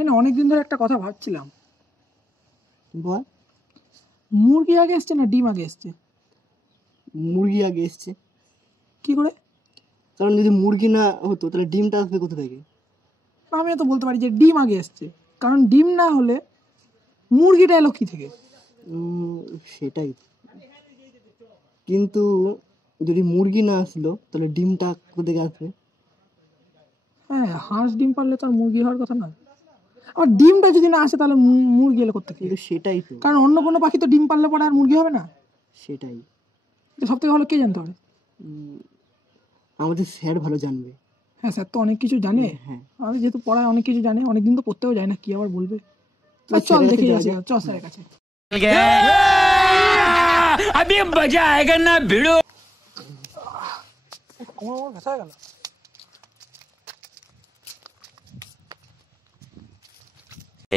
আমি না অনেকদিন ধরে একটা কথা ভাবছিলাম। বল। মুরগি আগে এসছে না ডিম আগে এসছে? মুরগি আগে এসছে। কি করে? কারণ যদি মুরগি না হতো তাহলে ডিমটা আসবে কোথা থেকে? আমি তো বলতে পারি যে ডিম আগে এসছে, কারণ ডিম না হলে মুরগিটা এলো কি থেকে? সেটাই। কিন্তু যদি মুরগি না আসলো তাহলে ডিমটা কোথা থেকে আসবে? হ্যাঁ, হাঁস ডিম পারলে তো আর মুরগি হওয়ার কথা না। আর ডিমটা যদি না আসে তাহলে মুরগি এলো কোথা থেকে? সেটাই তো। কারণ অন্য কোনো পাখি তো ডিম পারলে পরে আর মুরগি হবে না। সেটাই। সব থেকে ভালো কে জানতে পারে? আমাদের স্যার ভালো জানবে। হ্যাঁ, স্যার তো অনেক কিছু জানে। হ্যাঁ, আমি যেহেতু পড়ায় অনেক কিছু জানে, অনেকদিন তো পড়তেও যায় না, কি আবার বলবে। চল দেখে আসি, চল স্যারের কাছে। अभी मजा आएगा ना भिड़ो। কোমর ব্যথা হয়ে গেল।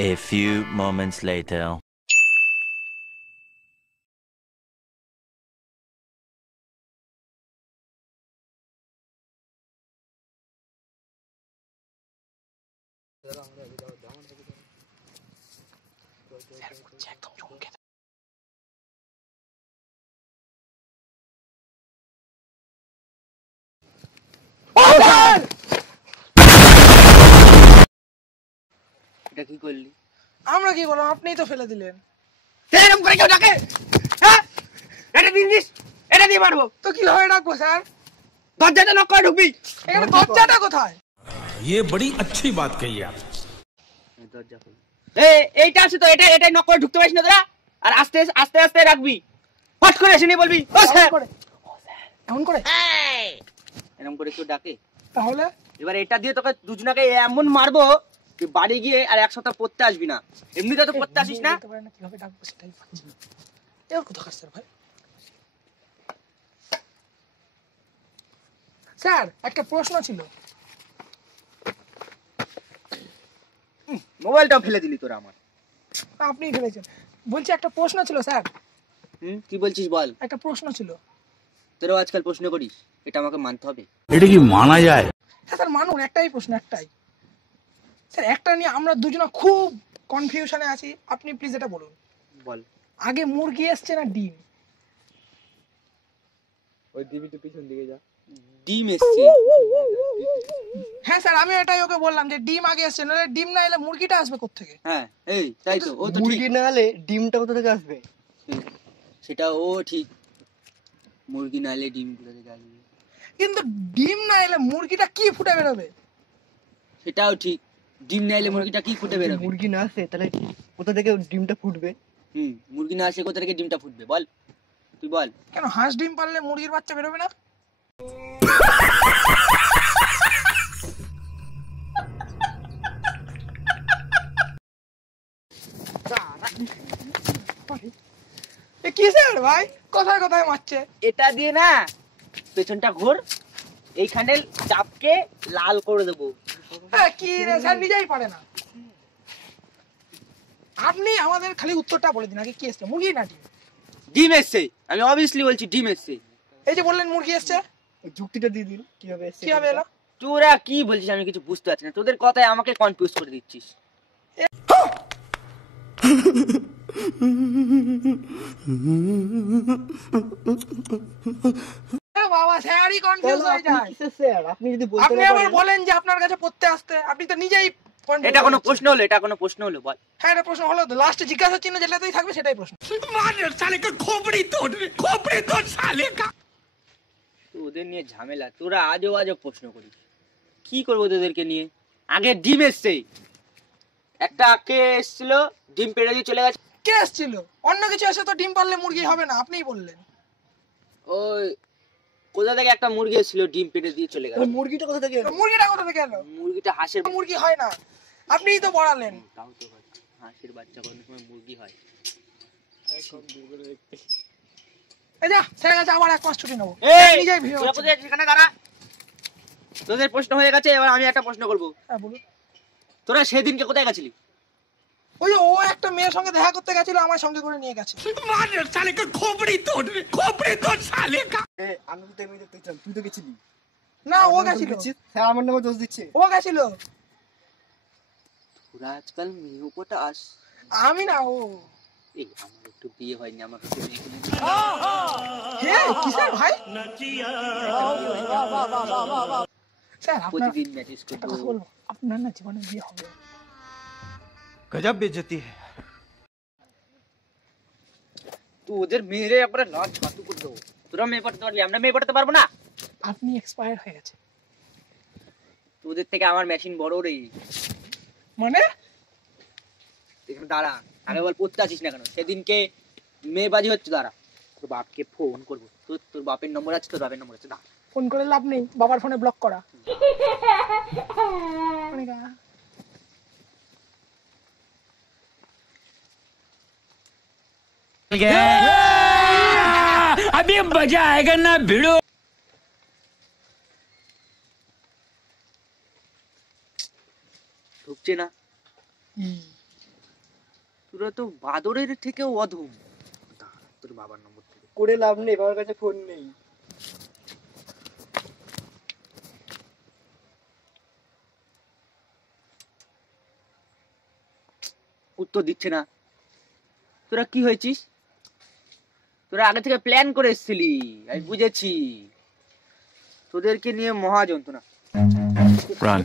A few moments later. এটা কি করলি? আমরা কি করলাম? আপনিই তো ফেলে দিলেন। এরকম করে কেউ ডাকে? হ্যাঁ, এটা দিস, এটা দিয়ে মারবো। তো কিভাবে ডাকবো স্যার? দরজাটা নক করে ঢুকবি। এখানে দরজাটা কোথায়? ये बड़ी अच्छी बात कही आप। দরজা খোল। এইটা আছে তো, এটাই নক করে ঢুকতে পারিস না তোরা? আর আস্তে আস্তে আস্তে রাখবি। ফট করে এসে নিয়ে বলবি ও স্যার। এমন করে? এরকম করে কেউ ডাকে? তাহলে এবার এটা দিয়ে তোকে দুজনাকে এমন মারবো তুই বাড়ি গিয়ে আর এক সপ্তাহ পড়তে আসবি না। এমনিতে তো পড়তে আসিস না। কিভাবে ডাকবো সেটাই ভাবছি। এর কোথাকার স্যার ভাই? স্যার একটা প্রশ্ন ছিল। মোবাইলটাও ফেলে দিলি তোরা আমার। আপনিই ফেলেছেন। বলছি একটা প্রশ্ন ছিল স্যার। কি বলছিস বল। একটা প্রশ্ন ছিল। তোরাও আজকাল প্রশ্ন করিস, এটা আমাকে মানতে হবে। এটা কি মানা যায়? হ্যাঁ স্যার মানুন, একটাই প্রশ্ন, একটাই। স্যার একটা নিয়ে আমরা দুজনা খুব কনফিউশনে আছি, আপনি প্লিজ এটা বলুন। বল। আগে মুরগি এসছে না ডিম? ওই ডিমটা পিছন দিকে যা। ডিম এসছে। হ্যাঁ স্যার আমি এটাই ওকে বললাম যে ডিম আগে এসছে, নাহলে ডিম না এলে মুরগিটা আসবে কোথা থেকে? হ্যাঁ এই তাই তো, ও তো মুরগি না হলে ডিমটা কোথা থেকে আসবে? সেটা ও ঠিক। মুরগি না এলে ডিম কোথা থেকে আসবে? কিন্তু ডিম না এলে মুরগিটা কি ফুটে বেরোবে? সেটাও ঠিক। ডিম না এলে মুরগিটা কি ফুটে বেরোবে? মুরগি না আসে তাহলে কোথা থেকে ডিমটা ফুটবে? মুরগি না আসে কোথা থেকে ডিমটা ফুটবে বল, তুই বল। কেন হাঁস ডিম পারলে মুরগির বাচ্চা বেরোবে না? কি স্যার ভাই কোথায় কোথায় মারছে? এটা দিয়ে না পেছনটা ঘোর, এইখানে চাপকে লাল করে দেবো। কি রে স্যার নিজেই পারে না। আপনি আমাদের খালি উত্তরটা বলে দিন, আগে কি এসছে, মুরগি না ডিম? ডিম এসছে, আমি অবভিয়াসলি বলছি ডিম এসছে। এই যে বললেন মুরগি এসছে, যুক্তিটা দিয়ে দিন কিভাবে এসছে। কিভাবে এলো? তোরা কি বলছিস আমি কিছু বুঝতে পারছি না, তোদের কথায় আমাকে কনফিউজ করে দিচ্ছিস। বাবা স্যারই কনফিউজ হয়ে যায়। স্যার আপনি যদি বলতে আপনি আবার বলেন যে আপনার কাছে পড়তে আসতে, আপনি তো নিজেই কনফিউজ। এটা কোনো প্রশ্ন হলো? এটা কোনো প্রশ্ন হলো বল? হ্যাঁ এটা প্রশ্ন হলো তো, লাস্টে জিজ্ঞাসা চিহ্ন যেটাতেই থাকবে সেটাই প্রশ্ন। मार साले का खोपड़ी तोड़ साले का। ওদের নিয়ে ঝামেলা, তোরা আজও আজও প্রশ্ন করিস, কি করবো তোদেরকে নিয়ে। আগে ডিম এসছে, একটা কে এসছিল ডিম পেড়ে দিয়ে চলে গেছে। কে এসেছিল? অন্য কিছু এসে তো ডিম পারলে মুরগি হবে না, আপনিই বললেন। ওই কোথা থেকে একটা মুরগি এসেছিল ডিম পেড়ে দিয়ে চলে গেল। মুরগিটা কোথা থেকে? মুরগিটা কোথা থেকে এলো? মুরগিটা হাঁসের মুরগি হয় না, আপনিই তো পড়ালেন। তাও তো হাঁসের বাচ্চা কোনো সময় মুরগি হয়। এই যা স্যার কাছে আবার 1 মাস ছুটি নেবো। নিজেই ভিড় তোরা কোথায় সেখানে দাঁড়া, তোদের প্রশ্ন হয়ে গেছে, এবার আমি একটা প্রশ্ন করবো। হ্যাঁ বলুন। তোরা সেদিনকে কোথায় গেছিলি? ওই যে ও একটা মেয়ের সঙ্গে দেখা করতে গেছিল, আমার সঙ্গে করে নিয়ে গেছে। मार साले का खोपड़ी तोड़ साले का। আমি তো এমনি দেখতেছিলাম, তুই তো গেছিলি না ও গেছিল। স্যার আমার নামে দোষ দিচ্ছে। ও গেছিল। তোরা আজকাল মেয়েও পটাস। আমি না, ও। এই আমার একটু বিয়ে হয়নি, আমার একটু মেয়ে কিনে দে। কে? কিসের ভাই? স্যার, আপনার প্রতিদিন ম্যাসেজ একটা করবো। কথা বলবো, আপনার না জীবনে বিয়ে হবে। गजब बेइज्जती है। তো ওদের মেয়েরে একবারে লাল ছাতু করে দেবো। তোরা মেয়ে পটাতে পারবি, আমরা মেয়ে পটাতে পারবো না। আপনি এক্সপায়ার হয়ে গেছে। তো ওদের থেকে আমার মেশিন বড় রে। মানে এখানে দাঁড়া, আগে বল পড়তে আসিস না কেন? সেদিনকে মেয়েবাজি হচ্ছে, দাঁড়া তোর বাপকে ফোন করবো। তোর বাপের নম্বর আছে? তোর বাপের নম্বর আছে, দাঁড়া। ফোন করে লাভ নেই, বাবার ফোনে ব্লক করা। মানে কা? अभी मजा आएगा ना भिड़ो। ঢুকছে না। তোরা তো বাদরের থেকেও অধম। দাঁড়া, তোর বাবার নম্বর থেকে করে লাভ নেই, বাবার কাছে ফোন নেই। উত্তর দিচ্ছে না। তোরা কি হয়েছিস? তোরা আগে থেকে প্ল্যান করে এসেছিলি, আমি বুঝেছি। তোদেরকে নিয়ে মহা যন্ত্রণা। Run.